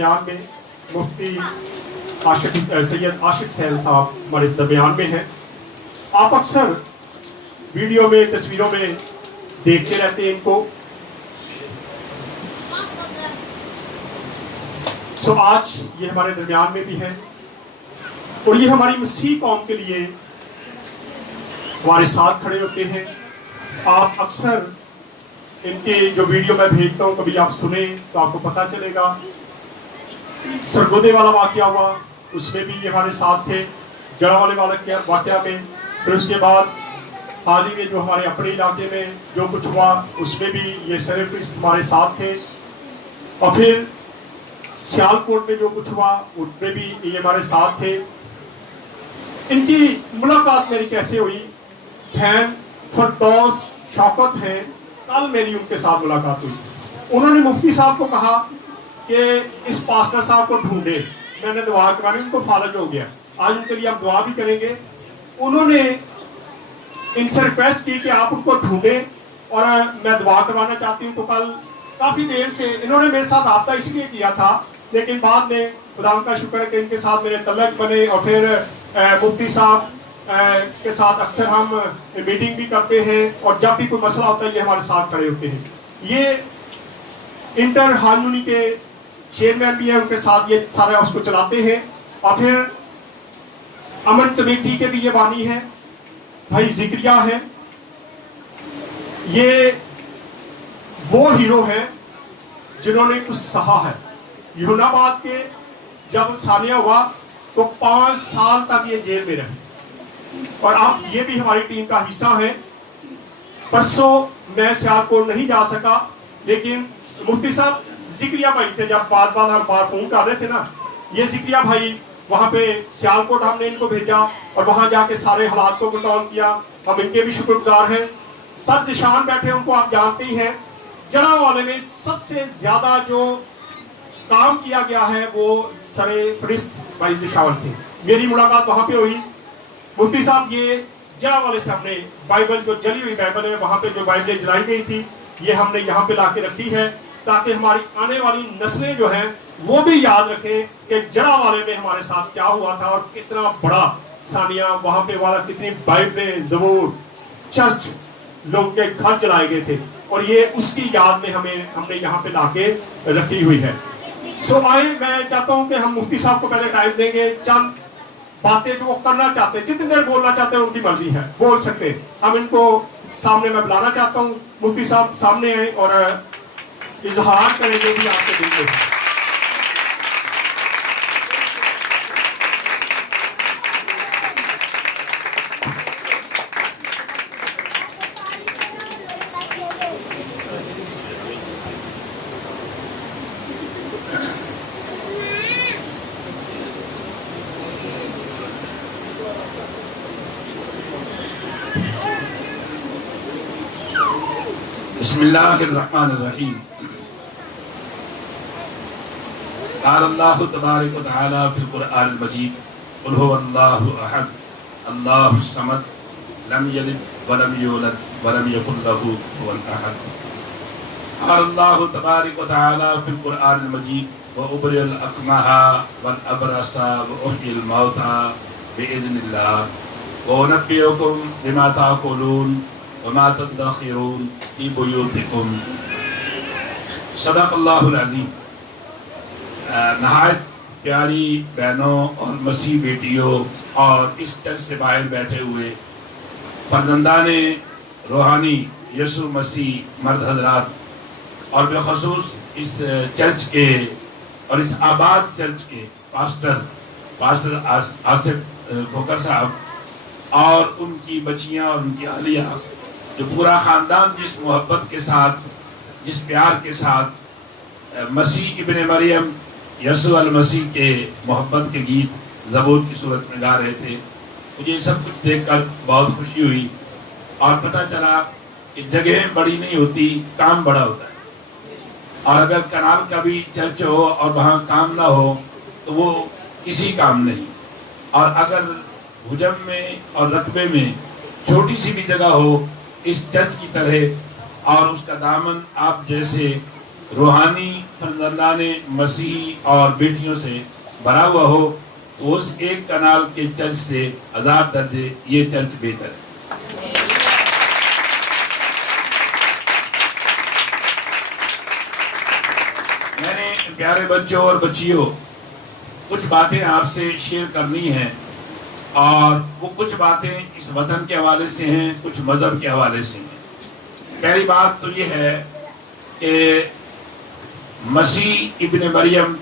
درمیان میں مفتی سید عاشق سہیل صاحب ہمارے اس درمیان میں ہیں. آپ اکثر ویڈیو میں تصویروں میں دیکھتے رہتے ہیں ان کو. آج یہ ہمارے درمیان میں بھی ہیں اور یہ ہماری مسیح قوم کے لیے ہمارے ساتھ کھڑے ہوتے ہیں. آپ اکثر ان کے جو ویڈیو میں بھیجتا ہوں کبھی آپ سنیں تو آپ کو پتہ چلے گا. سرگودے والا واقعہ ہوا اس میں بھی یہ ہمارے ساتھ تھے. جڑا والے واقعہ میں پھر اس کے بعد حال ہی میں جو ہمارے اپنے علاقے میں جو کچھ ہوا اس میں بھی یہ صرف ہمارے ساتھ تھے. اور پھر سیال کوٹ میں جو کچھ ہوا اس میں بھی یہ ہمارے ساتھ تھے. ان کی ملاقات میری کیسے ہوئی؟ بہن فردوس شوکت ہیں، کل میری ان کے ساتھ ملاقات ہوئی. انہوں نے مفتی صاحب کو کہا کہ اس پاسٹر صاحب کو ڈھونڈے. میں نے دعا کرانی، ان کو فالج ہو گیا. آج ان کے لیے ہم دعا بھی کریں گے. انہوں نے ان سے ریکویسٹ کی کہ آپ ان کو ڈھونڈیں اور میں دعا کروانا چاہتی ہوں. تو کل کافی دیر سے انہوں نے میرے ساتھ رابطہ اس لیے کیا تھا، لیکن بعد میں خدا کا شکر ہے کہ ان کے ساتھ میرے تعلق بنے. اور پھر مفتی صاحب کے ساتھ اکثر ہم میٹنگ بھی کرتے ہیں اور جب بھی کوئی مسئلہ ہوتا ہے یہ ہمارے ساتھ کھڑے ہوتے ہیں. یہ انٹر ہارمونی کے چیئرمین بھی ہیں، ان کے ساتھ یہ سارا اس کو چلاتے ہیں. اور پھر امن کمیٹی کے بھی یہ بانی ہیں، بھائی ذکریہ ہیں. یہ وہ ہیرو ہیں جنہوں نے کچھ سہا ہے. یونان آباد کے جب ثانیہ ہوا تو 5 سال تک یہ جیل میں رہے اور اب یہ بھی ہماری ٹیم کا حصہ ہے. پرسوں میں سیالکوٹ نہیں جا سکا، لیکن مفتی صاحب ذکریہ بھائی تھے. جب بات ہم فون کر رہے تھے نا، یہ ذکریہ بھائی وہاں پہ سیالکوٹ ہم نے ان کو بھیجا اور وہاں جا کے سارے حالات کو کنٹرول کیا. ہم ان کے بھی شکر گزار ہیں. سر جشان بیٹھے ان کو آپ جانتے ہی ہیں. جڑا والے میں سب سے زیادہ جو کام کیا گیا ہے وہ سر فرست بھائی جشان تھے. میری ملاقات وہاں پہ ہوئی. مفتی صاحب یہ جڑا والے سے ہم نے بائبل جو جلی ہوئی بائبل ہے، وہاں پہ جو بائبلیں جلائی گئی تھی یہ ہم نے یہاں پہ لا کے رکھی ہے تاکہ ہماری آنے والی نسلیں جو ہیں وہ بھی یاد رکھیں کہ جڑا والے میں ہمارے ساتھ کیا ہوا تھا اور کتنا بڑا ثانیہ وہاں پہ والا، کتنی بائبلیں، زبور، چرچ لوگ کے گھر جلائے گئے تھے. اور یہ اس کی یاد میں ہم نے یہاں پہ لا کے رکھی ہوئی ہے. آئے میں چاہتا ہوں کہ ہم مفتی صاحب کو پہلے ٹائم دیں گے. چند باتیں جو وہ کرنا چاہتے ہیں، جتنی دیر بولنا چاہتے ہیں ان کی مرضی ہے، بول سکتے ہیں. ہم ان کو سامنے میں بلانا چاہتا ہوں. مفتی صاحب سامنے آئیں اور اظہار کریں جو بھی آپ کے دل میں ہے. بسم اللہ الرحمن الرحیم. قال اللہ تبارک و تعالی فی القرآن المجید قل هو اللہ احد اللہ الصمد لم یلد ولم یولد ولم یکن له کفوا احد. قال اللہ تبارک و تعالی فی القرآن المجید وابرئ الاکمہ والابرص واحیی الموتى باذن اللہ وانبئکم بما تاکلون وما تدخرون فی بیوتکم. صدق اللہ العظیم. نہایت پیاری بہنوں اور مسیح بیٹیوں اور اس چرچ سے باہر بیٹھے ہوئے فرزندان روحانی یسوع مسیح مرد حضرات، اور بالخصوص اس چرچ کے اور اس آباد چرچ کے پاسٹر آصف کھوکر صاحب اور ان کی بچیاں اور ان کی اہلیہ، جو پورا خاندان جس محبت کے ساتھ، جس پیار کے ساتھ مسیح ابن مریم یسوع المسیح کے محبت کے گیت زبور کی صورت میں گا رہے تھے، مجھے سب کچھ دیکھ کر بہت خوشی ہوئی اور پتہ چلا کہ جگہ بڑی نہیں ہوتی، کام بڑا ہوتا ہے. اور اگر کنال کا بھی چرچ ہو اور وہاں کام نہ ہو تو وہ کسی کام نہیں. اور اگر حجم میں اور رقبے میں چھوٹی سی بھی جگہ ہو اس چرچ کی طرح اور اس کا دامن آپ جیسے روحانی فرزندان مسیحی اور بیٹیوں سے بھرا ہوا ہو تو اس ایک کنال کے چرچ سے 1000 درجے یہ چرچ بہتر ہے۔ میں نے پیارے بچوں اور بچیوں کچھ باتیں آپ سے شیئر کرنی ہیں، اور وہ کچھ باتیں اس وطن کے حوالے سے ہیں، کچھ مذہب کے حوالے سے ہیں۔ پہلی بات تو یہ ہے کہ مسیح ابن مریم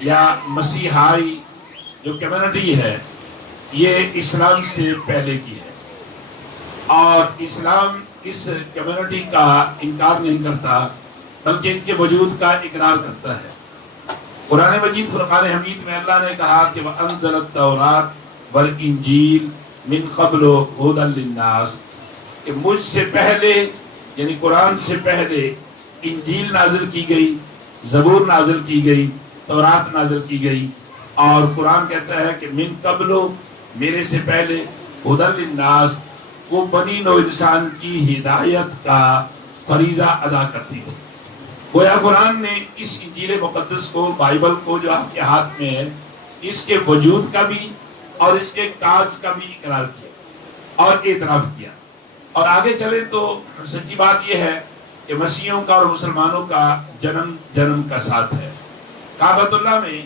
یا مسیحائی جو کمیونٹی ہے یہ اسلام سے پہلے کی ہے، اور اسلام اس کمیونٹی کا انکار نہیں کرتا بلکہ ان کے وجود کا اقرار کرتا ہے۔ قرآن مجید فرقان حمید میں اللہ نے کہا کہ وَأَنزَلَ التَّوْرَاةَ وَالْإِنجِيلَ مِن قَبْلُ هُدًى لِلنَّاسِ، کہ مجھ سے پہلے یعنی قرآن سے پہلے انجیل نازل کی گئی، زبور نازل کی گئی، تورات نازل کی گئی، اور قرآن کہتا ہے کہ من قبل میرے سے پہلے ہدی للناس، وہ بنی نوع انسان کی ہدایت کا فریضہ ادا کرتی ہے۔ گویا قرآن نے اس انجیل مقدس کو، بائبل کو جو آپ کے ہاتھ میں ہے، اس کے وجود کا بھی اور اس کے کاز کا بھی اقرار کیا اور اعتراف کیا۔ اور آگے چلے تو سچی بات یہ ہے کہ مسیحیوں کا اور مسلمانوں کا جنم کا ساتھ ہے۔ کعبۃ اللہ میں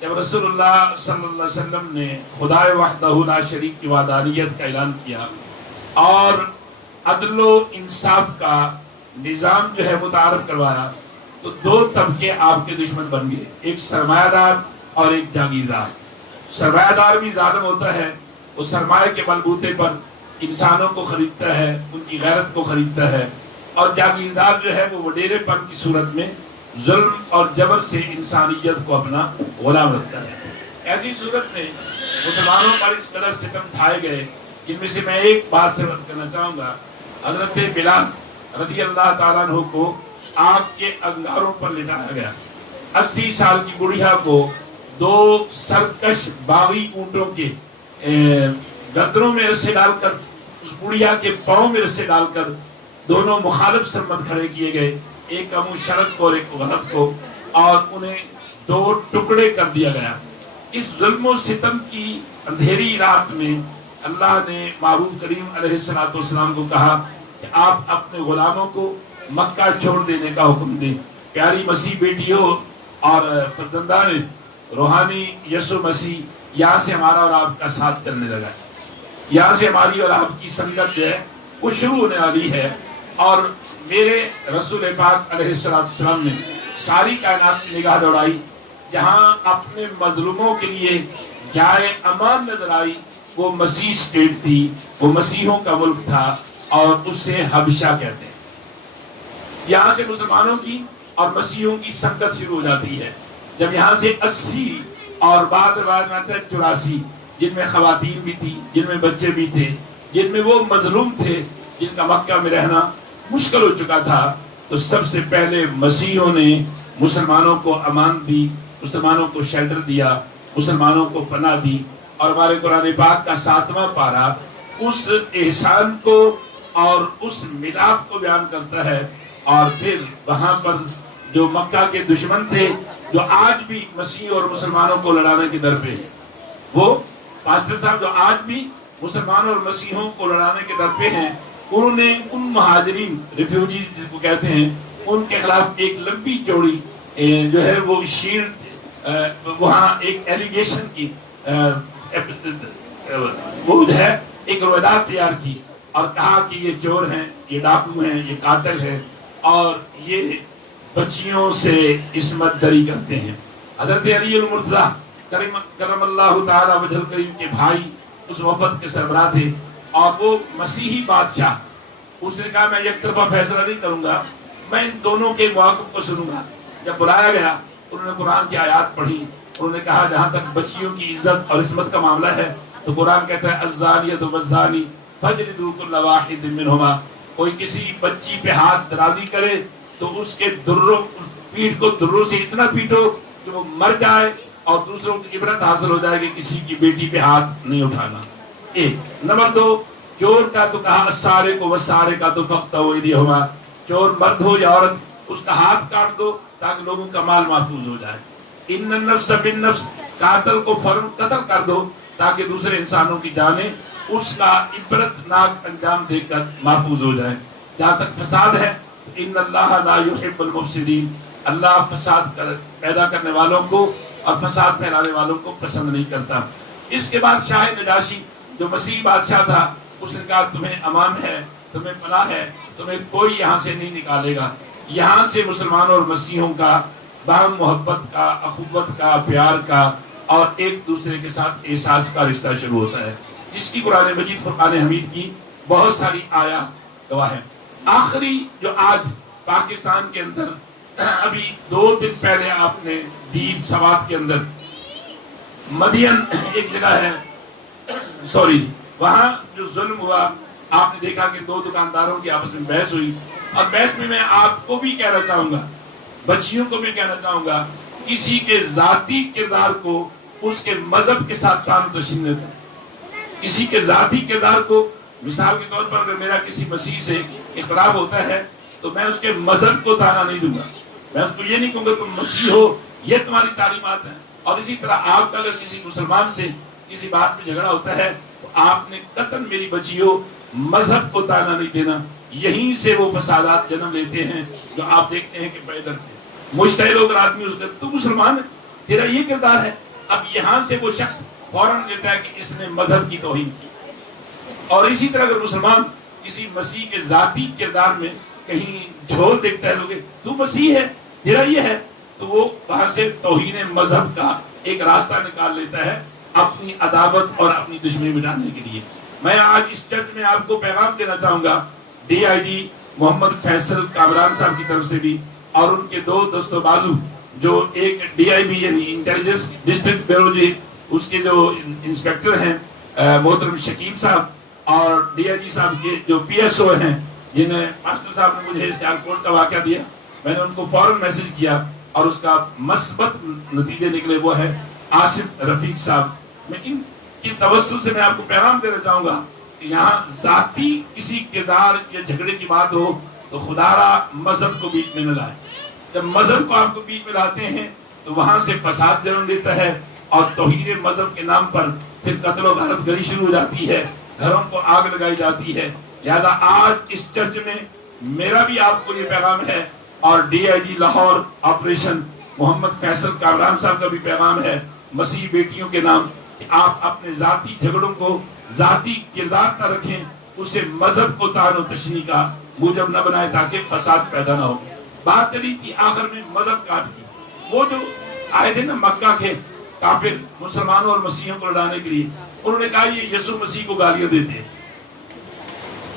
جب رسول اللہ صلی اللہ علیہ وسلم نے خدائے وحدہ لا شریک کی وحدانیت کا اعلان کیا اور عدل و انصاف کا نظام جو ہے متعارف کروایا، تو 2 طبقے آپ کے دشمن بن گئے، ایک سرمایہ دار اور ایک جاگیردار۔ سرمایہ دار بھی ظالم ہوتا ہے، وہ سرمایہ کے بلبوتے پر انسانوں کو خریدتا ہے، ان کی غیرت کو خریدتا ہے، اور جاگیردار جو ہے وہ وڈیرے پن کی صورت میں ظلم اور جبر سے انسانیت کو اپنا غلام رکھتا ہے۔ ایسی صورت میں مسلمانوں پر اس قدر ستم ڈھائے گئے، جن میں سے میں ایک بات سے رد کرنا چاہوں گا۔ حضرت بلال رضی اللہ تعالیٰ عنہ کو آگ کے انگاروں پر لٹایا گیا۔ 80 سال کی بڑھیا کو 2 سرکش باغی اونٹوں کے گردنوں میں رسے ڈال کر، اس بڑھیا کے پاؤں میں رسے ڈال کر دونوں مخالف سمت کھڑے کیے گئے، ایک کا منہ شرق کو اور ایک کو غرب کو، اور انہیں 2 ٹکڑے کر دیا گیا۔ اس ظلم و ستم کی اندھیری رات میں اللہ نے معبود کریم علیہ السلام کو کہا کہ آپ اپنے غلاموں کو مکہ چھوڑ دینے کا حکم دیں۔ پیاری مسیح بیٹیوں اور فرزندان روحانی یسوع مسیح، یہاں سے ہمارا اور آپ کا ساتھ چلنے لگا ہے، یہاں سے ہماری اور آپ کی سنگت جو ہے وہ شروع ہونے والی ہے۔ اور میرے رسول پاک علیہ السلام نے ساری کائنات کی نگاہ دوڑائی، جہاں اپنے مظلوموں کے لیے جائے امان نظر آئی، وہ مسیح اسٹیٹ تھی، وہ مسیحوں کا ملک تھا، اور اس سے حبشہ کہتے ہیں۔ یہاں سے مسلمانوں کی اور مسیحوں کی سنگت شروع ہو جاتی ہے، جب یہاں سے 80 اور بعد روایت میں آتا ہے 84، جن میں خواتین بھی تھی، جن میں بچے بھی تھے، جن میں وہ مظلوم تھے جن کا مکہ میں رہنا مشکل ہو چکا تھا، تو سب سے پہلے مسیحوں نے مسلمانوں کو امان دی، مسلمانوں کو شیلٹر دیا، مسلمانوں کو پناہ دی۔ اور ہمارے قرآن پاک کا 7واں پارہ اس احسان کو اور اس ملاپ کو بیان کرتا ہے۔ اور پھر وہاں پر جو مکہ کے دشمن تھے، جو آج بھی مسیح اور مسلمانوں کو لڑانے کے در پہ ہیں، وہ پاسٹر صاحب جو آج بھی مسلمانوں اور مسیحوں کو لڑانے کے در پہ ہیں، انہوں نے ان مہاجرین، ریفیوجیز جس کو کہتے ہیں، ان کے خلاف ایک لمبی چوڑی جو ہے وہ شیلڈ، وہاں ایک ایلیگیشن کی وہ جو ہے ایک رویداد تیار کی، اور کہا کہ یہ چور ہیں، یہ ڈاکو ہیں، یہ قاتل ہیں، اور یہ بچیوں سے عصمت دری کرتے ہیں۔ حضرت علی المرتضیٰ کرم اللہ تعالی وجہ الکریم کے بھائی اس وفد کے سربراہ تھے، اور وہ مسیحی بادشاہ، اس نے کہا میں یک طرفہ فیصلہ نہیں کروں گا، میں ان دونوں کے مواقف کو سنوں گا۔ جب بلایا گیا، انہوں نے قرآن کی آیات پڑھی، انہوں نے کہا جہاں تک بچیوں کی عزت اور عصمت کا معاملہ ہے تو قرآن کہتا ہے الزانیۃ والزانی فاجلدوا کل واحد منہما، کوئی کسی بچی پہ ہاتھ درازی کرے تو اس کے پیٹھ کو دروں سے اتنا پیٹو کہ وہ مر جائے، اور دوسروں کی عبرت حاصل ہو جائے کہ کسی کی بیٹی پہ ہاتھ نہیں اٹھانا۔ ایک نمبر 2، چور کا تو کہا السارق والسارقۃ فاقطعوا ایدیہما، چور مرد ہو یا عورت، اس کا ہاتھ کاٹ دو تاکہ لوگوں کا مال محفوظ ہو جائے. ان النفس بالنفس, قاتل کو فوراً قتل کر دو تاکہ دوسرے انسانوں کی جانیں اس کا عبرتناک انجام دیکھ کر محفوظ ہو جائیں. جہاں تک فساد ہے, ان اللہ لا يحب المفسدین, اللہ فساد پیدا کرنے والوں کو اور فساد پھیلانے والوں کو پسند نہیں کرتا. اس کے بعد شاہ نجاشی جو مسیحی بادشاہ تھا, اس نے کہا تمہیں امان ہے, تمہیں پناہ ہے, تمہیں کوئی یہاں سے نہیں نکالے گا. یہاں سے مسلمانوں اور مسیحوں کا باہم محبت کا, اخوت کا, پیار کا اور ایک دوسرے کے ساتھ احساس کا رشتہ شروع ہوتا ہے, جس کی قرآن مجید فرقان حمید کی بہت ساری آیات گواہ ہے. آخری جو آج پاکستان کے اندر ابھی 2 دن پہلے آپ نے دیر سوات کے اندر مدین ایک جگہ ہے, وہاں جو ظلم ہوا, آپ نے دیکھا کہ 2 دکانداروں کی آپس میں بحث ہوئی, اور بحث میں آپ کو بھی کہنا چاہوں گا, بچیوں کو بھی کہنا چاہوں گا, کسی کے ذاتی کردار کو اس کے مذہب کے ساتھ تعلق تشریح نہ کریں. کسی کے ذاتی کردار کو, مثال کے طور پر اگر میرا کسی مسیح سے اختلاف ہوتا ہے تو میں اس کے مذہب کو تانا نہیں دوں گا, میں اس کو یہ نہیں کہوں گا تم مسیح ہو, یہ تمہاری تعلیمات ہیں. اور اسی طرح آپ کا اگر کسی مسلمان سے کسی بات میں جھگڑا ہوتا ہے تو آپ نے قطعاً میری بچیوں مذہب کو تانا نہیں دینا. یہیں سے وہ فسادات جنم لیتے ہیں جو آپ دیکھتے ہیں کہ پیدا مشتعل ہو کر آدمی اس کا تو مسلمان ہے, تیرا یہ کردار ہے. اب یہاں سے وہ شخص فوراً لیتا ہے کہ اس نے مذہب کی توہین کی. اور اسی طرح اگر مسلمان کسی مسیح کے ذاتی کردار میں کہیں جھول دیکھتا ہے لوگ تو مسیح ہے, تیرا یہ ہے, تو وہ وہاں سے توہین مذہب کا ایک راستہ نکال لیتا ہے اپنی عداوت اور اپنی دشمنی مٹانے کے لیے. میں آج اس چرچ میں آپ کو پیغام دینا چاہوں گا, ڈی آئی جی محمد فیصل کامران صاحب کی طرف سے بھی, اور ان کے 2 دست و بازو, جو ایک ڈی آئی بی یعنی انٹیلیجنس ڈسٹرکٹ بیورو, اس کے جو انسپیکٹر ہیں محترم شکیل صاحب, اور ڈی آئی جی صاحب کے جو پی ایس او ہیں جنہیں ماسٹر صاحب نے مجھے سیالکوٹ کا واقعہ دیا, میں نے ان کو فوراً میسج کیا اور اس کا مثبت نتیجے نکلے, وہ ہے آصف رفیق صاحب. میں ان کی توسط سے میں آپ کو پیغام دینا چاہوں گا کہ یہاں ذاتی کسی کردار یا جھگڑے کی بات ہو تو خدا را مذہب کو بیچ میں نہ لائے. جب مذہب کو آپ کو بیچ میں لاتے ہیں تو وہاں سے فساد جنم لیتا ہے, اور توہین مذہب کے نام پر پھر قتل و غارت گری شروع ہو جاتی ہے, گھروں کو آگ لگائی جاتی ہے. لہذا آج اس چرچ میں میرا بھی آپ کو یہ پیغام ہے, اور D I G Lahore operation Muhammad Faisal Kamran صاحب کا بھی پیغام ہے مسیح بیٹیوں کے نام, کہ آپ اپنے ذاتی جھگڑوں کو ذاتی کردار تک رکھیں, اسے مذہب کو تعان و تشنیع کا موجب نہ بنائے تاکہ فساد پیدا نہ ہو. بات چلی تھی آخر میں مذہب کاٹ کی. وہ جو آئے تھے نا مکہ کے کافر مسلمانوں اور مسیحوں کو لڑانے کے لیے, انہوں نے کہا یہ یسوع مسیح کو گالیاں دیتے ہیں.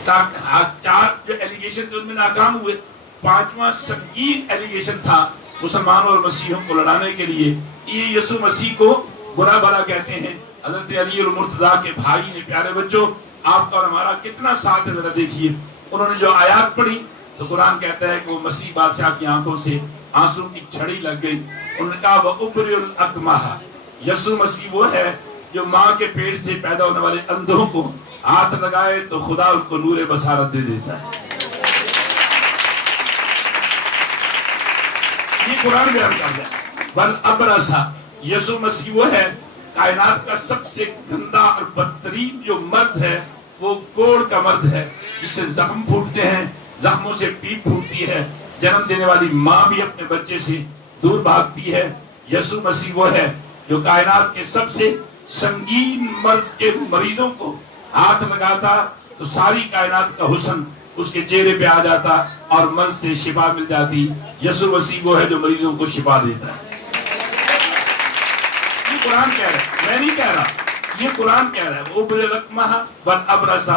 4 جو ایلیگیشن تھے ان میں ناکام ہوئے, 5واں سنگین ایلیگیشن تھا مسلمانوں اور مسیحوں کو لڑانے کے لیے, یہ یسوع مسیح کو برا بھلا کہتے ہیں. حضرت علی المرتضیٰ کے بھائی نے, پیارے بچوں آپ کا اور ہمارا کتنا ساتھ ہے ذرا دیکھیے. انہوں نے جو آیات پڑھی تو قرآن کہتا ہے کہ وہ مسیح بادشاہ کی آنکھوں سے آنسو کی چھڑی لگ گئی. انہوں نے کہا وَأُبْرِئُ الْأَكْمَحَ, یسوع مسیح وہ ہے جو ماں کے پیٹ سے پیدا ہونے والے اندھوں کو ہاتھ لگائے تو خدا ان کو نور بصارت دے دیتا ہے. یہ قرآن بیان کر رہا ہے. وَالْأَبْرَصَ, یسوع مسیح وہ ہے کائنات کا سب سے گندا اور بدترین جو مرض ہے وہ کوڑ کا مرض ہے, جس سے زخم پھوٹتے ہیں, زخموں سے پیپ پھوٹتی ہے, جنم دینے والی ماں بھی اپنے بچے سے دور بھاگتی ہے. یسوع مسیح وہ ہے جو کائنات کے سب سے سنگین مرض کے مریضوں کو ہاتھ لگاتا تو ساری کائنات کا حسن اس کے چہرے پہ آ جاتا اور مرض سے شفا مل جاتی. یسوع مسیح وہ ہے جو مریضوں کو شفا دیتا ہے. یہ قرآن کہہ رہا ہے, میں نہیں کہہ رہا, یہ قرآن کہہ رہا ہے. وَأُبْرِئُ الْأَكْمَحَ وَالْأَبْرَصَ,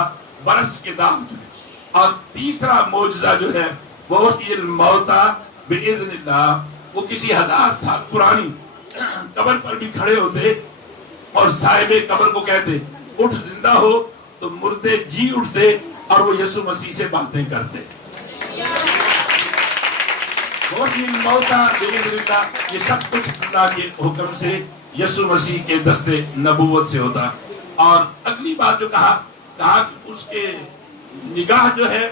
برس کے داغ جو ہے. اور تیسرا معجزہ جو ہے وہ وَحْيِ الْمَوْتَى بِإِذْنِ اللَّهِ, وہ کسی 1000 سال پرانی قبر پر بھی کھڑے ہوتے اور صاحب قبر کو کہتے اٹھ زندہ ہو, تو مردے جی اٹھتے اور وہ یسوع مسیح سے باتیں کرتے. وَحْيِ الْمَوْتَى بِإِذْنِ اللَّهِ, یہ سب کچھ اللہ کے حکم سے یسوع مسیح کے دستے نبوت سے ہوتا. اور اگلی بات جو کہا کہ اس کے نگاہ جو ہے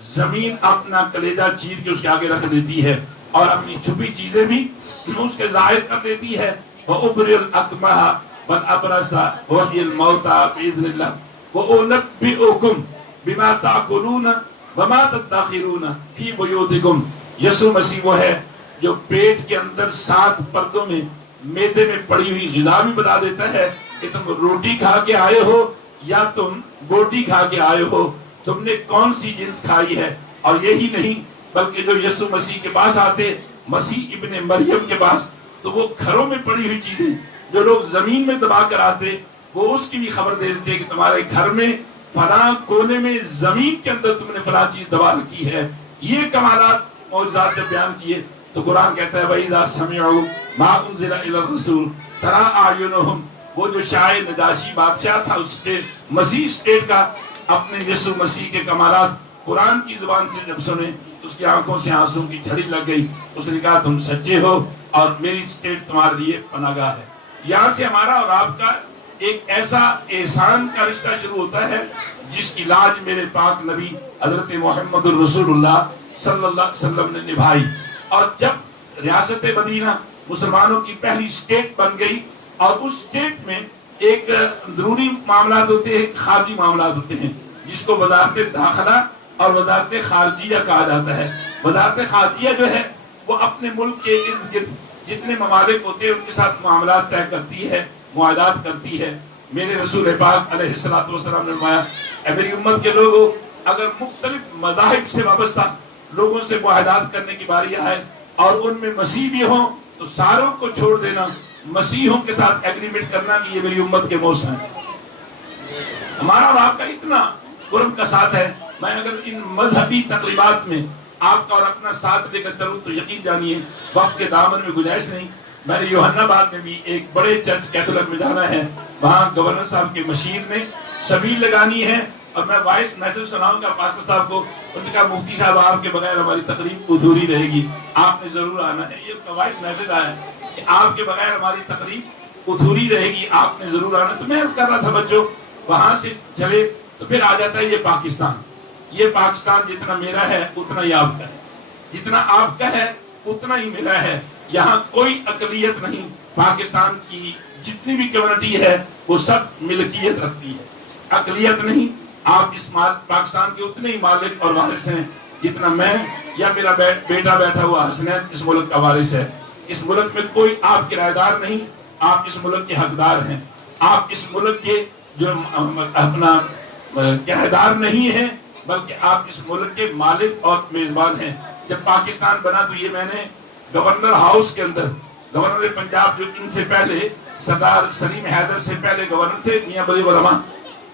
زمین اپنا کلیجہ چیر کے اس کے آگے رکھ دیتی ہے اور اپنی چھپی چیزیں بھی اس کے ظاہر کر دیتی ہے. وَأُبْرِئُ الْأَكْمَحَ وَالْأَبْرَصَ وَأُحْيِي الْمَوْتَى بِإِذْنِ اللَّهِ وَأُنَبِّئُكُم بِمَا تَأْكُلُونَ وَمَا تَدَّخِرُونَ فِي بُيُوتِكُم. یسوع مسیح وہ ہے جو پیٹ کے اندر 7 پردوں میں میدے میں پڑی ہوئی غذا بھی بتا دیتا ہے کہ تم روٹی کھا کے آئے ہو یا تم بوٹی کھا کے آئے ہو, تم نے کون سی جنس کھائی ہے. اور یہی نہیں بلکہ جو یسوع مسیح کے پاس آتے, مسیح ابن مریم کے پاس, تو وہ گھروں میں پڑی ہوئی چیزیں جو لوگ زمین میں دبا کر آتے وہ اس کی بھی خبر دے دیتے کہ تمہارے گھر میں فلاں کونے میں زمین کے اندر تم نے فلاں چیز دبا رکھی ہے. یہ کمالات معجزات جب بیان کیے تو قرآن کہتا ہے وَإِذَا سَمِعُوا مَا أُنزِلَ إِلَى الرَّسُولِ تَرَىٰ أَعْيُنَهُمْ. وہ جو شاہ نجاشی بادشاہ تھا اس کے مسیح اسٹیٹ کا, اپنے یسوع مسیح کے کمالات قرآن کی زبان سے جب سنے اس کی آنکھوں سے آنسوں کی جھڑی لگ گئی. اس نے کہا تم سچے ہو اور میری اسٹیٹ تمہارے لیے پناہ گاہ ہے. یہاں سے ہمارا اور آپ کا ایک ایسا احسان کا رشتہ شروع ہوتا ہے جس کی لاج میرے پاک نبی حضرت محمد الرسول اللہ صلی اللہ علیہ وسلم نے نبھائی. اور جب ریاست مدینہ مسلمانوں کی پہلی اسٹیٹ بن گئی اور اس اسٹیٹ میں ایک اندرونی معاملات ہوتے ہیں, ایک خارجی معاملات ہوتے ہیں جس کو وزارت داخلہ اور وزارت خارجیہ کہا جاتا ہے. وزارت خارجیہ جو ہے وہ اپنے ملک کے ارد گرد جتنے ممالک ہوتے ہیں ان کے ساتھ معاملات طے کرتی ہے, معاہدات کرتی ہے. میرے رسول پاک علیہ الصلوۃ والسلام نے فرمایا اے میری امت کے لوگوں, اگر مختلف مذاہب سے وابستہ لوگوں سے معاہدات کرنے کی باری آئے اور ان میں مسیح بھی ہوں تو ساروں کو چھوڑ دینا, مسیحوں کے ساتھ ایگریمنٹ کرنا کہ یہ میری امت کے موس ہیں. ہمارا اور آپ کا اتنا قرب کا ساتھ ہے. میں اگر ان مذہبی تقریبات میں آپ کا اور اپنا ساتھ لے کر چلوں تو یقین جانیے وقت کے دامن میں گنجائش نہیں. میں نے یوحنا آباد میں بھی ایک بڑے چرچ کیتھولک میں جانا ہے, وہاں گورنر صاحب کے مشیر نے شبیل لگانی ہے اور میں وائس میسج سناؤں گا پاسٹر صاحب کو. ان نے کہا مفتی صاحب آپ کے بغیر ہماری تقریب ادھوری رہے گی, آپ نے ضرور آنا ہے. یہ وائس میسج آیا ہے کہ آپ کے بغیر ہماری تقریب ادھوری رہے گی, آپ نے ضرور آنا. تو میں عرض کر رہا تھا بچوں وہاں سے چلے تو پھر آ جاتا ہے یہ پاکستان. یہ پاکستان جتنا میرا ہے اتنا ہی آپ کا ہے, جتنا آپ کا ہے اتنا ہی میرا ہے. یہاں کوئی اقلیت نہیں. پاکستان کی جتنی بھی کمیونٹی ہے وہ سب ملکیت رکھتی ہے, اقلیت نہیں. آپ اس پاکستان کے اتنے ہی مالک اور وارث ہیں جتنا میں یا میرا بیٹا بیٹھا ہوا حسنین اس ملک کا وارث ہے. اس ملک میں کوئی آپ کرایہ دار نہیں, آپ اس ملک کے حقدار ہیں. آپ اس ملک کے جو اپنا کرایہ دار نہیں ہیں بلکہ آپ اس ملک کے مالک اور میزبان ہیں. جب پاکستان بنا تو یہ میں نے گورنر ہاؤس کے اندر, گورنر پنجاب جو ان سے پہلے سردار سلیم حیدر سے پہلے گورنر تھے میاں بلیغ الرحمن,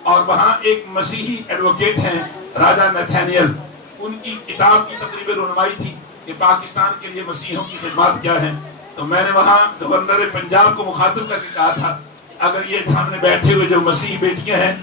اور وہاں ایک مسیحی ایڈوکیٹ ہیں راجہ نیتھانیل, ان کی کتاب کی تقریب رونمائی تھی کہ پاکستان کے لیے مسیحوں کی خدمات کیا ہیں. تو میں نے وہاں گورنر پنجاب کو مخاطب کر کے کہا تھا اگر یہ سامنے بیٹھے ہوئے جو مسیحی بیٹیاں ہیں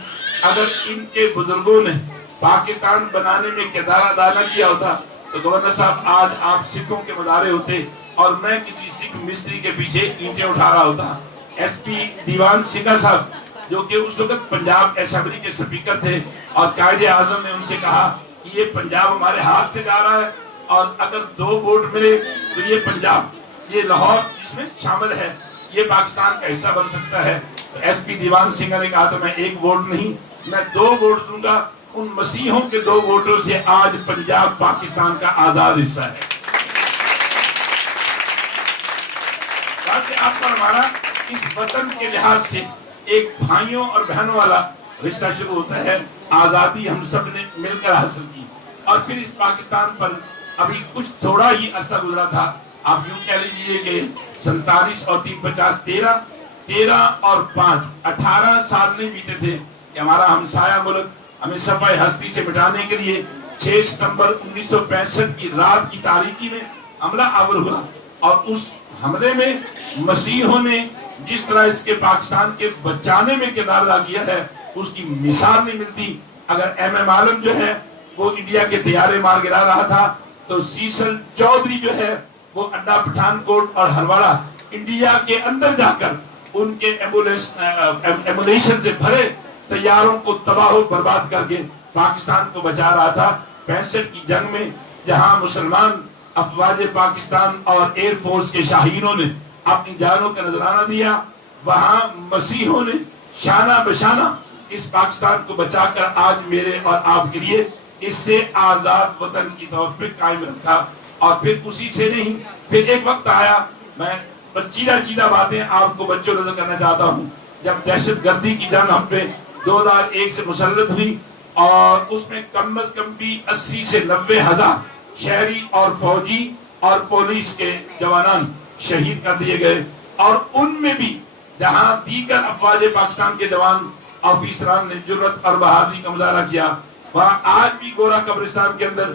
اگر ان کے بزرگوں نے پاکستان بنانے میں کردار ادا نہ کیا ہوتا تو گورنر صاحب آج آپ سکھوں کے مدارے ہوتے اور میں کسی سکھ مستری کے پیچھے اینٹیں اٹھا رہا ہوتا. ایس پی دیوان سنگھا صاحب جو کہ اس وقت پنجاب اسمبلی کے سپیکر تھے اور قائد اعظم نے ان سے کہا کہ یہ پنجاب ہمارے ہاتھ سے جا رہا ہے اور اگر 2 ووٹ ملے تو یہ پنجاب, یہ لاہور اس میں شامل ہے, یہ پاکستان کا حصہ بن سکتا ہے. ایس پی دیوان سنگھا نے کہا تھا میں 1 ووٹ نہیں میں 2 ووٹ دوں گا. ان مسیحوں کے 2 ووٹوں سے آج پنجاب پاکستان کا آزاد حصہ ہے. آپ پر ہمارا اس وطن کے لحاظ سے ایک بھائیوں اور بہنوں والا رشتہ شروع ہوتا ہے. آزادی ہم سب نے مل کر حاصل کی اور پھر اس پاکستان پر ابھی کچھ تھوڑا ہی عرصہ گزرا تھا. آپ یوں کہہ لیجیے کہ 47 اور 3 50 13 اور 5 18 سال نہیں بیتے تھے کہ ہمارا ہمسایہ ملک ہمیں صفحہ ہستی سے مٹانے کے لیے 6 ستمبر 1965 کی رات کی تاریکی میں حملہ آور ہوا. اور اس حملے میں مسیحوں نے جس طرح اس کے پاکستان کے بچانے میں کردار ادا کیا ہے اس کی مثال نہیں ملتی. اگر ایم ایم عالم جو ہے وہ انڈیا کے طیارے مار گرا رہا تھا تو سیسل چودھری جو ہے وہ اڈا پٹھان کوٹ اور ہرواڑہ انڈیا کے اندر جا کر ان کے ایمولیشن سے بھرے طیاروں کو تباہ و برباد کر کے پاکستان کو بچا رہا تھا. 1965 کی جنگ میں جہاں مسلمان افواج پاکستان اور ایئر فورس کے شاہینوں نے اپنی جانوں کا نذرانہ دیا، وہاں مسیحوں نے شانہ بشانہ اس پاکستان کو بچا کر آج میرے اور آپ کے لیے اس سے آزاد وطن کی توفیق قائم رکھا۔ اور پھر اسی سے نہیں، پھر ایک وقت آیا، میں چیدہ باتیں آپ کو بچوں نظر کرنا چاہتا ہوں، جب دہشت گردی کی جنگ ہم پہ 2001 سے مسلط ہوئی اور اس میں کم از کم بھی 80 سے 90 ہزار شہری اور فوجی اور پولیس کے جوانان شہید کر دیے گئے، اور ان میں بھی جہاں دیگر افواج پاکستان کے جوان آفیسران نے جرأت اور بہادری کا مظاہرہ کیا، وہاں آج بھی گورا قبرستان کے اندر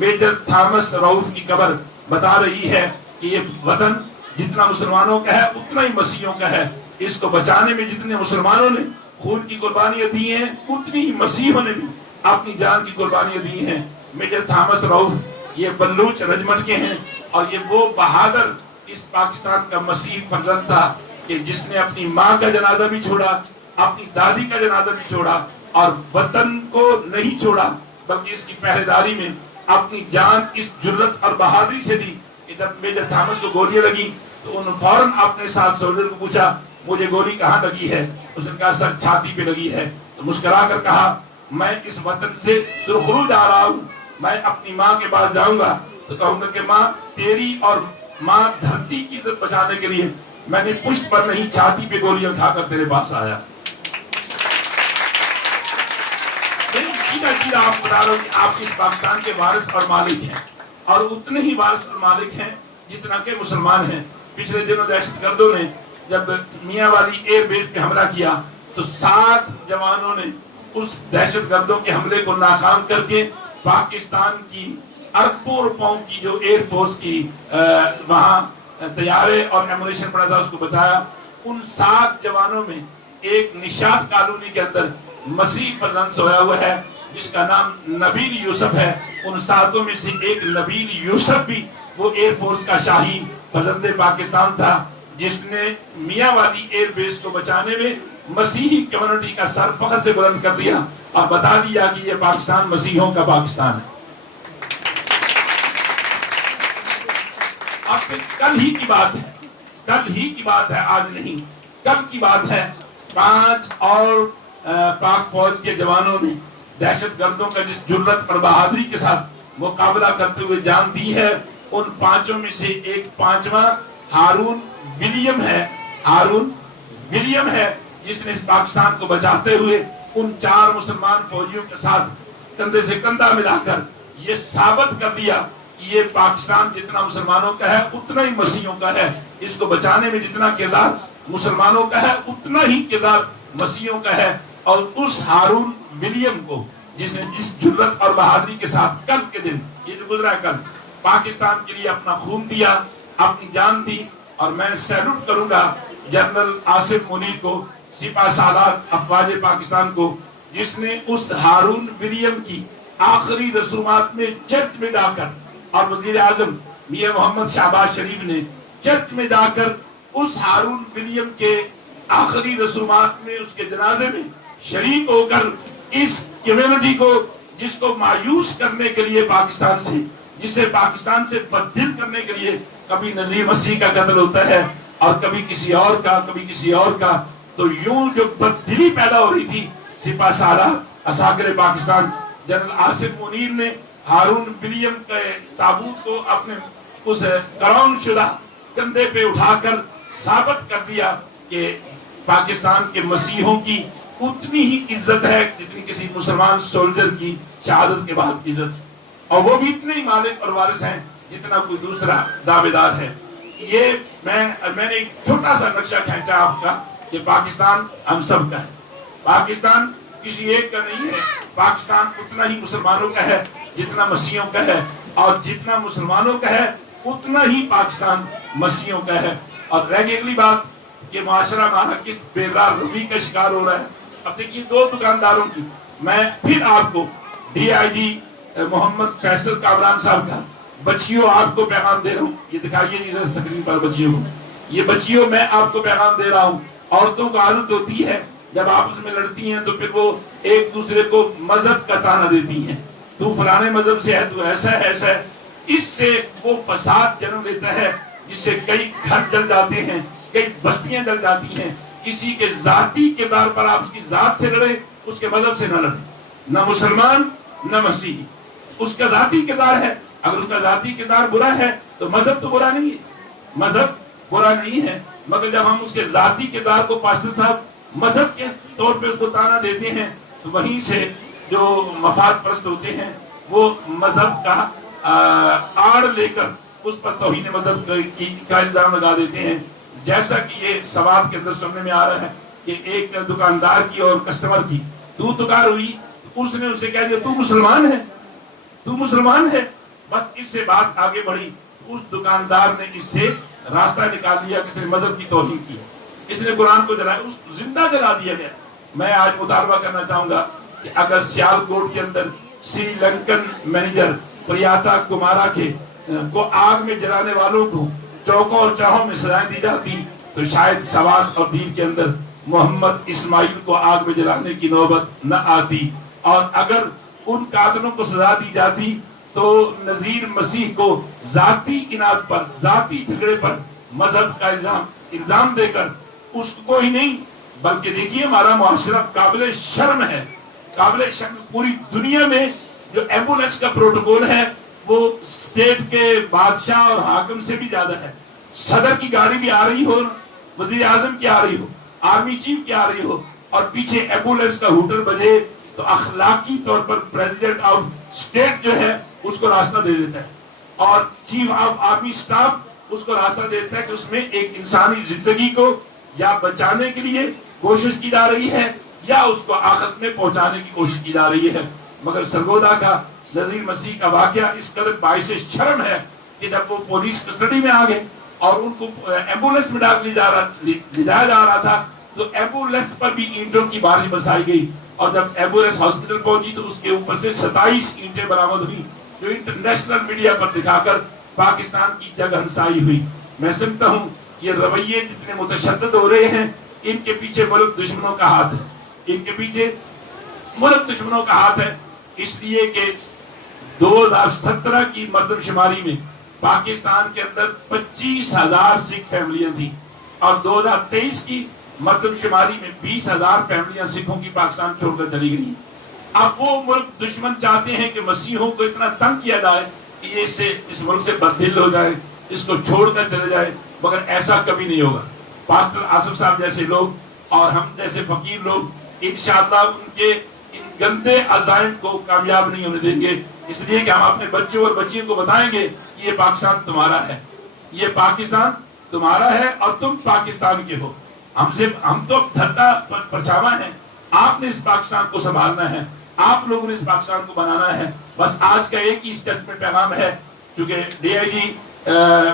میجر تھامس رؤف کی قبر بتا رہی ہے کہ یہ وطن جتنا مسلمانوں کا ہے اتنا ہی مسیحیوں کا ہے، اس کو بچانے میں جتنے مسلمانوں نے خون کی قربانیاں دی ہیں اتنی ہی مسیحیوں نے بھی اپنی جان کی قربانیاں دی ہیں۔ میجر تھامس رؤف یہ بلوچ رجمنٹ کے ہیں، اور یہ وہ بہادر اس پاکستان کا مسیحی فرزند تھا کہ جس نے اپنی ماں کا جنازہ بھی چھوڑا، اپنی دادی کا جنازہ بھی چھوڑا، اور وطن کو نہیں چھوڑا بلکہ اس کی پہرےداری میں اپنی جان اس جرأت اور بہادری سے دی کہ جب میجر تھامس کو گولیاں لگی تو انہوں نے فوراً اپنے ساتھ سولجر کو پوچھا مجھے گولی کہاں لگی ہے؟ اس نے کہا سر چھاتی پہ لگی ہے، تو مسکرا کر کہا میں اس وطن سے سرخرو جا رہا ہوں، میں اپنی ماں کے پاس جاؤں گا تو کہوں گا کہ ماں تیری اور ماں دھرتی کی عزت بچانے کے لیے میں نے پشت پر نہیں چھاتی پہ گولیاں کھا کر تیرے پاس آیا۔ سیدھا آپ بتا رہا ہوں کہ آپ اس پاکستان کے وارث اور مالک ہیں، اور اتنے ہی وارث اور مالک ہیں جتنا کہ مسلمان ہیں۔ پچھلے دنوں دہشت گردوں نے جب میاں والی ایئر بیس پہ حملہ کیا تو 7 جوانوں نے اس دہشت گردوں کے حملے کو ناکام کر کے پاکستان کی اربوں روپوں کی جو ایئر فورس کی وہاں طیارے اور ایمونیشن پڑا تھا اس کو بچایا۔ ان 7 جوانوں میں ایک نشاط کالونی کے اندر مسیح فرزند سویا ہوا ہے جس کا نام نبیل یوسف ہے۔ ان 7 میں سے ایک نبیل یوسف بھی وہ ایئر فورس کا شاہین فرزند پاکستان تھا جس نے میاں والی ایئر بیس کو بچانے میں مسیحی کمیونٹی کا سر فخر سے بلند کر دیا اور بتا دیا کہ یہ پاکستان مسیحیوں کا پاکستان ہے۔ اب پھر کل ہی کی بات ہے، آج نہیں، کل کی بات ہے، 5 اور پاک فوج کے جوانوں نے دہشت گردوں کا جس جرأت اور بہادری کے ساتھ مقابلہ کرتے ہوئے جان دی ہے، ان 5 میں سے ایک 5واں ہارون ولیم ہے جس نے اس پاکستان کو بچاتے ہوئے ان 4 مسلمان فوجیوں کے ساتھ کندھے سے کندھا ملا کر یہ ثابت کر دیا کہ یہ پاکستان جتنا مسلمانوں کا ہے اتنا ہی مسیحیوں کا ہے، اس کو بچانے میں جتنا کردار مسلمانوں کا ہے اتنا ہی کردار مسیحیوں کا ہے۔ اور اس ہارون ولیم کو جس نے جس جرأت اور بہادری کے ساتھ کل کے دن، یہ جو گزرا ہے کل، پاکستان کے لیے اپنا خون دیا، اپنی جان دی، اور میں سیلوٹ کروں گا جنرل آصف منیر کو، سپاہ سالار افواج پاکستان کو، جس نے اس ہارون ولیم کی آخری رسومات میں چرچ میں جا کر، اور وزیر اعظم میاں محمد شہباز شریف نے چرچ میں جا کر اس ہارون ولیم کے آخری رسومات میں اس کے جنازے میں شریک ہو کر اس کمیونٹی کو جس کو مایوس کرنے کے لیے پاکستان سے، جسے پاکستان سے بددل کرنے کے لیے کبھی نذیر مسیح کا قتل ہوتا ہے اور کبھی کسی اور کا، تو یوں جو بددلی پیدا ہو رہی تھی، سپاہ سالار عساکر پاکستان جنرل آصف منیر نے ہارون ولیم کے تابوت کو اپنے اس کرون شدہ کندھے پہ اٹھا کر ثابت کر دیا کہ پاکستان کے مسیحوں کی اتنی ہی عزت ہے جتنی کسی مسلمان سولجر کی شہادت کے بعد عزت، اور وہ بھی اتنے ہی مالک اور وارث ہیں جتنا کوئی دوسرا دعوے دار ہے۔ یہ میں نے ایک چھوٹا سا نقشہ کھینچا آپ کا کہ پاکستان ہم سب کا ہے، پاکستان کسی ایک کا نہیں ہے، پاکستان اتنا ہی مسلمانوں کا ہے جتنا مسیحیوں کا ہے، اور جتنا مسلمانوں کا ہے اتنا ہی پاکستان مسیحیوں کا ہے۔ اور رہ گئی اگلی بات کہ معاشرہ ہمارا کس بیرار روی کا شکار ہو رہا ہے۔ اب دیکھیے 2 دکانداروں کی، میں پھر آپ کو ڈی آئی جی محمد فیصل کامران صاحب کا، بچیوں آپ کو پیغام دے رہا ہوں، یہ دکھائیے جی سکرین پر بچیوں کو، یہ بچیوں میں آپ کو پیغام دے رہا ہوں۔ عورتوں کو عادت ہوتی ہے جب آپس میں لڑتی ہیں تو پھر وہ ایک دوسرے کو مذہب کا تانا دیتی ہیں، تو فلانے مذہب سے ہے، تو ایسا ہے ایسا ہے، اس سے وہ فساد جنم لیتا ہے جس سے کئی گھر جل جاتے ہیں، کئی بستیاں جل جاتی ہیں. کسی کے ذاتی کردار پر آپ اس کی ذات سے لڑے، اس کے مذہب سے نہ لڑے، نہ مسلمان نہ مسیحی. اس کا ذاتی کردار ہے، اگر اس کا ذاتی کردار برا ہے تو مذہب تو برا نہیں ہے، مذہب برا نہیں ہے. مگر جب ہم اس کے ذاتی کردار کو پاسٹر صاحب مذہب کے طور پہ اس کو تانا دیتے ہیں تو وہیں سے جو مفاد پرست ہوتے ہیں وہ مذہب کا آڑ لے کر اس پر توہین مذہب کا الزام لگا دیتے ہیں. جیسا کہ یہ سوال کے اندر سننے میں آ رہا ہے کہ ایک دکاندار کی اور کسٹمر کی تکار ہوئی، اس نے اسے کہہ دیا تو مسلمان ہے، تو مسلمان ہے. بس اس سے بات آگے بڑھی، اس دکاندار نے اس سے راستہ نکال لیا کہ اس نے مذہب کی توہین کی، اس نے قرآن کو جلایا، اس زندہ جلا دیا گیا. میں آج مطالبہ کرنا چاہوں گا کہ اگر سیالکوٹ کے اندر سری لنکن مینیجر پریاتا کمارا کو آگ میں جلانے والوں کو چوکوں اور چاہوں میں سزائیں دی جاتی تو شاید سوات اور دین کے اندر محمد اسماعیل کو آگ میں جلانے کی نوبت نہ آتی. اور اگر ان قاتلوں کو سزا دی جاتی تو نذیر مسیح کو ذاتی اناد پر، ذاتی جھگڑے پر مذہب کا الزام دے کر اس کو ہی نہیں بلکہ دیکھیے ہمارا معاشرہ قابل شرم ہے، قابل شرم. پوری دنیا میں جو ایمبولینس کا پروٹوکول ہے وہ اسٹیٹ کے بادشاہ اور حاکم سے بھی زیادہ ہے. صدر کی گاڑی بھی آ رہی ہو، وزیر اعظم کی آ رہی ہو، آرمی چیف کی آ رہی ہو اور پیچھے ایمبولینس کا ہوٹل بجے تو اخلاقی طور پر پریزیڈنٹ آف اسٹیٹ جو ہے اس کو راستہ دے دیتا ہے اور چیف آف آرمی سٹاف اس کو راستہ دیتا ہے کہ اس میں ایک انسانی زندگی کو یا بچانے کے لیے کوشش کی جا رہی ہے یا اس کو آخرت میں پہنچانے کی کوشش کی جا رہی ہے. مگر سرگودا کا نذیر مسیح کا واقعہ اس قدر باعث شرم ہے کہ جب وہ پولیس کسٹڈی میں آ گئے اور ان کو ایمبولینس میں ڈال لے جایا جا رہا تھا تو ایمبولینس پر بھی اینٹوں کی بارش برسائی گئی اور جب ایمبولینس ہاسپٹل پہنچی تو اس کے اوپر سے 27 اینٹیں برآمد ہوئی جو انٹرنیشنل میڈیا پر دکھا کر پاکستان کی جگ ہنسائی ہوئی. میں سمجھتا ہوں یہ رویے جتنے متشدد ہو رہے ہیں ان کے پیچھے ملک دشمنوں کا ہاتھ ہے، ان کے پیچھے ملک دشمنوں کا ہاتھ ہے. اس لیے کہ 2017 کی مردم شماری میں پاکستان کے اندر 25,000 سکھ فیملیاں تھیں اور 2023 کی مردم شماری میں 20,000 فیملیاں سکھوں کی پاکستان چھوڑ کر چلی گئی. اب وہ ملک دشمن چاہتے ہیں کہ مسیحوں کو اتنا تنگ کیا جائے کہ یہ اس ملک سے بددل ہو جائے، اس کو چھوڑ کر چلے جائے، مگر ایسا کبھی نہیں ہوگا. پاسٹر آصف صاحب جیسے لوگ اور ہم جیسے فقیر لوگ انشاءاللہ ان کے ان گندے عزائم کو کامیاب نہیں ہونے دیں گے. اس لیے کہ ہم اپنے بچوں اور بچیوں کو بتائیں گے کہ یہ پاکستان تمہارا ہے، یہ پاکستان تمہارا ہے اور تم پاکستان کے ہو. ہم تو دھرتا پرچھاوا ہیں، آپ نے اس پاکستان کو سنبھالنا ہے، آپ لوگوں نے اس پاکستان کو بنانا ہے. بس آج کا ایک ہی اس چرچ میں پیغام ہے، چونکہ ڈی آئی جی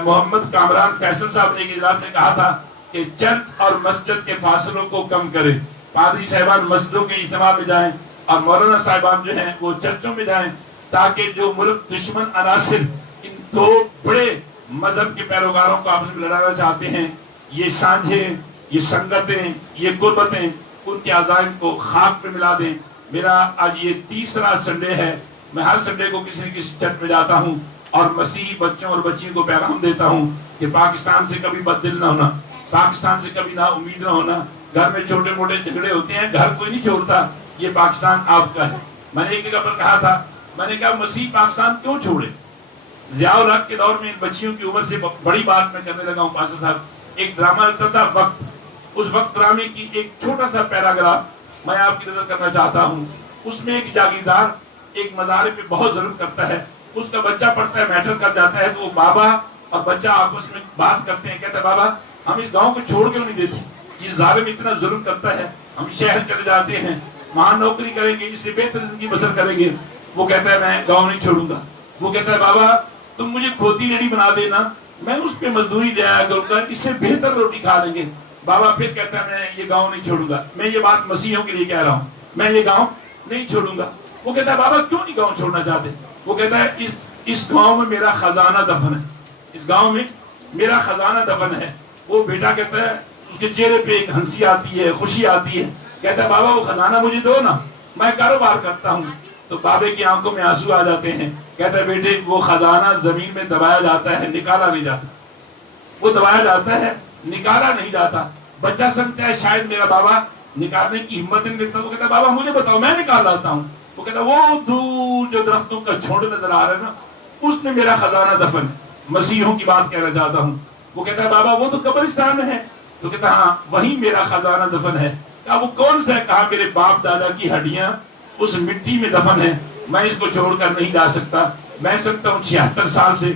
محمد کامران فیصل صاحب نے ایک اجلاس میں کہا تھا کہ چرچ اور مسجد کے فاصلوں کو کم کریں. پادری صاحبان مسجدوں کے اجتماع میں جائیں اور مولانا صاحبان جو ہیں وہ چرچوں میں جائیں تاکہ جو ملک دشمن عناصر ان دو بڑے مذہب کے پیروکاروں کو آپس میں لڑانا چاہتے ہیں، یہ سانجھیں، یہ سنگتیں، یہ قربتیں، ان کے عزائم کو خاک پہ ملا دیں. میرا آج یہ 3را سنڈے ہے. میں ہر سنڈے کو کسی نہ کسی چرچ میں جاتا ہوں اور مسیحی بچوں اور بچیوں کو پیغام دیتا ہوں کہ پاکستان سے کبھی بددل نہ ہونا، پاکستان سے کبھی نا امید نہ ہونا. گھر میں چھوٹے موٹے جھگڑے ہوتے ہیں، گھر کوئی نہیں چھوڑتا، یہ پاکستان آپ کا ہے. میں نے ایک جگہ پر کہا تھا، میں نے کہا مسیح پاکستان کیوں چھوڑے؟ ضیاء الحق کے دور میں ان بچیوں کی عمر سے بڑی بات میں کرنے لگا ہوں. پاسٹر صاحب ایک ڈرامہ لگتا تھا وقت، اس وقت ڈرامے کی ایک چھوٹا سا پیراگراف میں آپ کی نظر کرنا چاہتا ہوں. اس میں ایک جاگیردار ایک مزارے پہ بہت ظلم کرتا ہے، اس کا بچہ پڑھتا ہے، میٹر کر جاتا ہے تو وہ بابا اور بچہ آپس میں بات کرتے ہیں، کہتا ہے بابا ہم اس گاؤں کو چھوڑ کے نہیں دیتے، یہ ظالم اتنا ظلم کرتا ہے، ہم شہر چلے جاتے ہیں، وہاں نوکری کریں گے، اس سے بہتر زندگی بسر کریں گے. وہ کہتا ہے میں گاؤں نہیں چھوڑوں گا. وہ کہتا ہے بابا تم مجھے کھوتی ریڑھی بنا دینا، میں اس پہ مزدوری لے آیا کروں گا، اس سے بہتر روٹی کھا لیں گے. بابا پھر کہتا ہے میں یہ گاؤں نہیں چھوڑوں گا. میں یہ بات مسیحیوں کے لیے کہہ رہا ہوں، میں یہ گاؤں نہیں چھوڑوں گا. وہ کہتا ہے بابا کیوں نہیں گاؤں چھوڑنا چاہتے؟ وہ کہتا ہے اس گاؤں میں میرا خزانہ دفن ہے، اس گاؤں میں میرا خزانہ دفن ہے. وہ بیٹا کہتا ہے، اس کے چہرے پہ ایک ہنسی آتی ہے، خوشی آتی ہے. کہتا ہے بابا وہ خزانہ مجھے دو نا، میں کاروبار کرتا ہوں، تو بابے کی آنکھوں میں آنسو آ جاتے ہیں. کہتا ہے بیٹے وہ خزانہ زمین میں دبایا جاتا ہے, نکالا نہیں جاتا. وہ دبایا جاتا ہے, نکالا نہیں جاتا. بچہ سمجھتا ہے شاید میرا بابا نکالنے کی ہمت نہیں رکھتا. وہ کہتا ہے بابا مجھے بتاؤ, میں نکال لاتا ہوں. وہ کہتا ہے وہ دور جو درختوں کا جھنڈ نظر آ رہا ہے نا, اس میں میرا خزانہ دفن ہے. مسیحوں کی بات کہنا چاہتا ہوں. وہ کہتا ہے بابا وہ تو قبرستان میں ہے. تو کہتا ہے ہاں وہیں میرا خزانہ دفن ہے. کہا وہ کون سا ہے؟ کہا میرے باپ دادا کی ہڈیاں اس مٹی میں دفن ہے, میں اس کو چھوڑ کر نہیں جا سکتا. میں سمجھتا ہوں 76 سال سے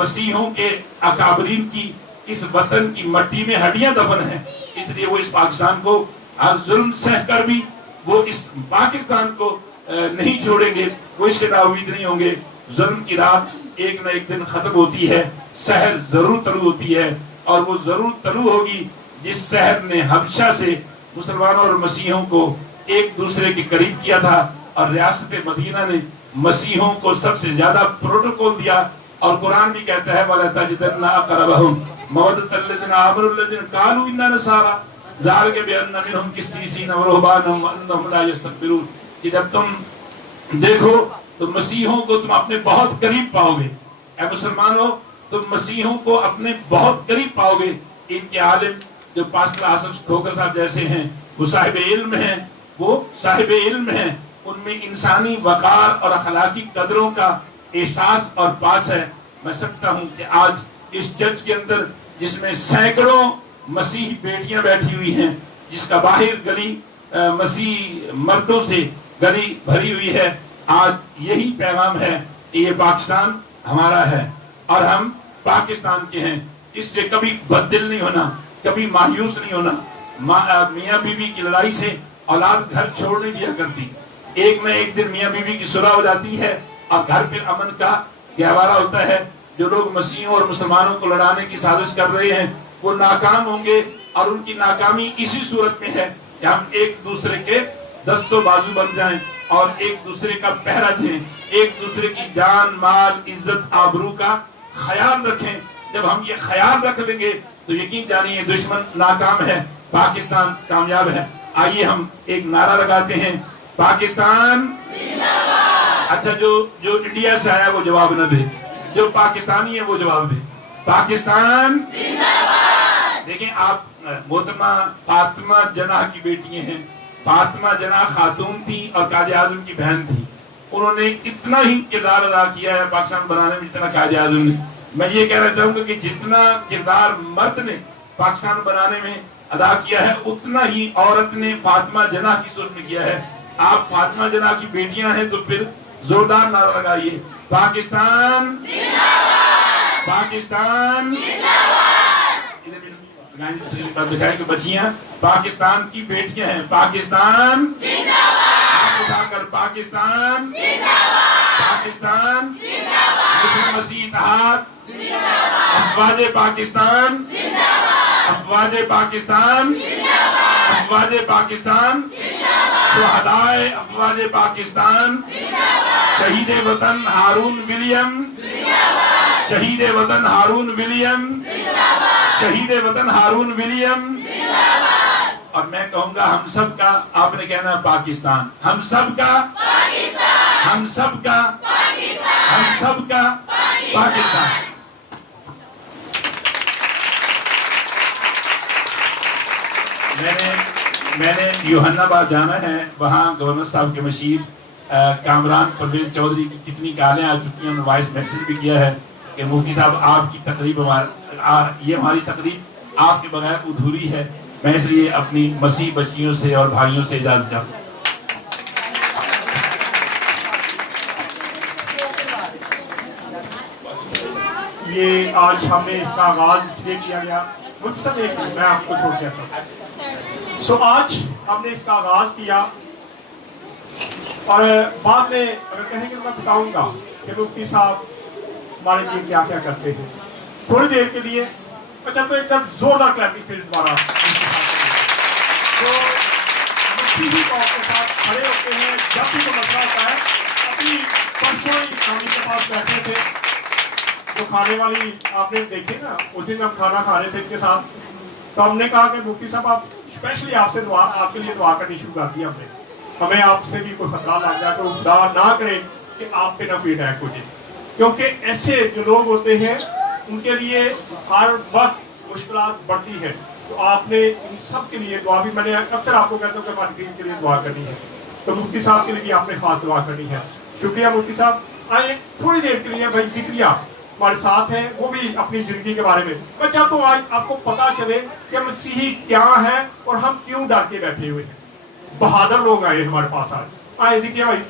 مسیحوں کے اکابرین کی اس وطن کی مٹی میں ہڈیاں دفن ہیں. اس لیے وہ اس پاکستان کو آج ظلم سہ کر بھی وہ اس پاکستان کو نہیں چھوڑیں گے. وہ اس سے نا امید نہیں ہوں گے. ظلم کی رات ایک نہ ایک دن ختم ہوتی ہے, سحر ضرور طلوع ہوتی ہے, اور وہ ضرور طلوع ہوگی جس سحر نے حبشہ سے مسلمانوں اور مسیحوں کو ایک دوسرے کے قریب کیا تھا, اور ریاست مدینہ نے مسیحوں کو سب سے زیادہ پروٹوکول دیا. اور قرآن بھی کہتا ہے وَلَا تَجِدَنَّ أَقْرَبَهُمْ مَوَدَّةً لِّلَّذِينَ آمَنُوا الَّذِينَ قَالُوا إِنَّا نَصَارَىٰ ذَلِكَ بِأَنَّ مِنْهُمْ قِسِّيسِينَ وَرُهْبَانًا وَأَنَّهُمْ لَا يَسْتَكْبِرُونَ. کہ جب تم دیکھو تو مسیحوں کو تم اپنے بہت قریب پاؤ گے. اے مسلمانوں, تم مسیحوں کو اپنے بہت قریب پاؤ گے. ان کے عالم جو پاسٹر آصف ٹھوکر صاحب جیسے ہیں, وہ صاحب علم ہیں, وہ صاحب علم ہیں. ان میں انسانی وقار اور اخلاقی قدروں کا احساس اور پاس ہے. میں سمجھتا ہوں کہ آج اس چرچ کے اندر جس میں سینکڑوں مسیحی بیٹیاں بیٹھی ہوئی ہیں, جس کا باہر گلی مسیح مردوں سے گلی بھری ہوئی ہے, آج یہی پیغام ہے کہ یہ پاکستان ہمارا ہے اور ہم پاکستان کے ہیں. اس سے کبھی بددل نہیں ہونا, کبھی مایوس نہیں ہونا. میاں بیوی کی لڑائی سے اولاد گھر چھوڑ نہیں دیا کرتی. ایک نہ ایک دن میاں بیوی کی صلح ہو جاتی ہے اور گھر پہ امن کا گہوارہ ہوتا ہے. جو لوگ مسیحوں اور مسلمانوں کو لڑانے کی سازش کر رہے ہیں وہ ناکام ہوں گے, اور ان کی ناکامی اسی صورت میں ہے کہ ہم ایک دوسرے کے دست و بازو بن جائیں اور ایک دوسرے کا پہرا دیں, ایک دوسرے کی جان مال عزت آبرو کا خیال رکھیں. جب ہم یہ خیال رکھ لیں گے تو یقین جانیے دشمن ناکام ہے, پاکستان کامیاب ہے. آئیے ہم ایک نعرہ لگاتے ہیں, پاکستان زندہ باد. اچھا جو انڈیا سے آیا وہ جواب نہ دے, جو پاکستانی ہے وہ جواب دے. پاکستان زندہ باد. دیکھیں آپ محترمہ فاطمہ جناح کی بیٹیاں ہیں. فاطمہ جناح خاتون تھی اور قائد اعظم کی بہن تھی. انہوں نے اتنا ہی کردار ادا کیا ہے پاکستان بنانے میں جتنا قائد اعظم نے. میں یہ کہنا چاہوں گا کہ جتنا کردار مرد نے پاکستان بنانے میں ادا کیا ہے اتنا ہی عورت نے فاطمہ جناح کی صورت میں کیا ہے. آپ فاطمہ جناح کی بیٹیاں ہیں تو پھر زوردار نعرہ لگائیے, پاکستان زندہ باد. پاکستان زندہ باد. دکھائیں کہ بچیاں پاکستان کی بیٹیاں ہیں. پاکستان زندہ باد. آپ اٹھا کر پاکستان زندہ باد. پاکستان زندہ باد. مسلم مسیح اتحاد زندہ باد. افواج پاکستان زندہ باد. افواج پاکستان زندہ باد. افواج پاکستان زندہ باد. شہدائے افواج پاکستان زندہ باد. شہید وطن ہارون ولیم زندہ باد. شہید وطن ہارون ولیم زندہ باد. شہید وطن ہارون ولیم زندہ باد. اور میں کہوں گا ہم سب کا, آپ نے کہنا پاکستان, ہم سب کا پاکستان, ہم سب کا پاکستان, ہم سب کا پاکستان. میں نے یوحنا آباد جانا ہے, وہاں گورنر صاحب کے مشیر کامران پرویز چودھری کی کتنی کالیں آ چکی ہیں. وائس میسج بھی کیا ہے کہ مفتی صاحب آپ کی تقریب یہ ہماری تقریب آپ کے بغیر ادھوری ہے. میں اس لیے اپنی مسیح بچیوں سے اور بھائیوں سے اجازت چاہتا ہوں. یہ آج ہم نے اس کا آغاز اس لیے کیا گیا, مجھ سے ایک میں آپ کو چھوڑ جاتا ہوں. آج ہم نے اس کا آغاز کیا اور بعد میں اگر کہیں گے تو میں بتاؤں گا کہ مفتی صاحب ہمارے لیے کیا کیا کرتے ہیں. تھوڑی دیر کے لیے میں چاہتا ہوں ایک دم زوردار کلیپنگ پھر دوبارہ تو مسیحی قوم کے ساتھ کھڑے ہوتے ہیں جب بھی کوئی مسئلہ ہوتا ہے. ابھی پرسوں ہی ہم ان کے پاس بیٹھے تھے, تو کھانے والی آپ نے دیکھے نا, اس دن ہم کھانا کھا رہے تھے ان کے ساتھ, تو ہم نے کہا کہ مفتی صاحب آپ اسپیشلی آپ سے دعا, آپ کے لیے دعا کرنی شروع کر دی ہم نے. ہمیں آپ سے بھی کوئی خطرہ لگ جائے تو خدا نہ کرے کہ آپ پہ نہ کوئی اٹیک ہو جائے، کیونکہ ایسے جو لوگ ہوتے ہیں ان کے لیے ہر وقت مشکلات بڑھتی ہیں. تو آپ نے ان سب کے لیے دعا بھی، میں نے اکثر آپ کو کہتا ہوں کہ فاتحین کے لیے دعا کرنی ہے، تو مفتی صاحب کے لیے بھی آپ نے خاص دعا کرنی ہے. شکریہ مفتی صاحب. آئے تھوڑی دیر کے لیے بھائی ذکریہ ہمارے ساتھ ہیں، وہ بھی اپنی زندگی کے بارے میں. میں چاہتا ہوں آج آپ کو پتا چلے کہ مسیحی کیا ہے اور ہم کیوں ڈر کے بیٹھے ہوئے ہیں. بہادر لوگ آئے ہمارے پاس. آئے ذکریہ بھائی.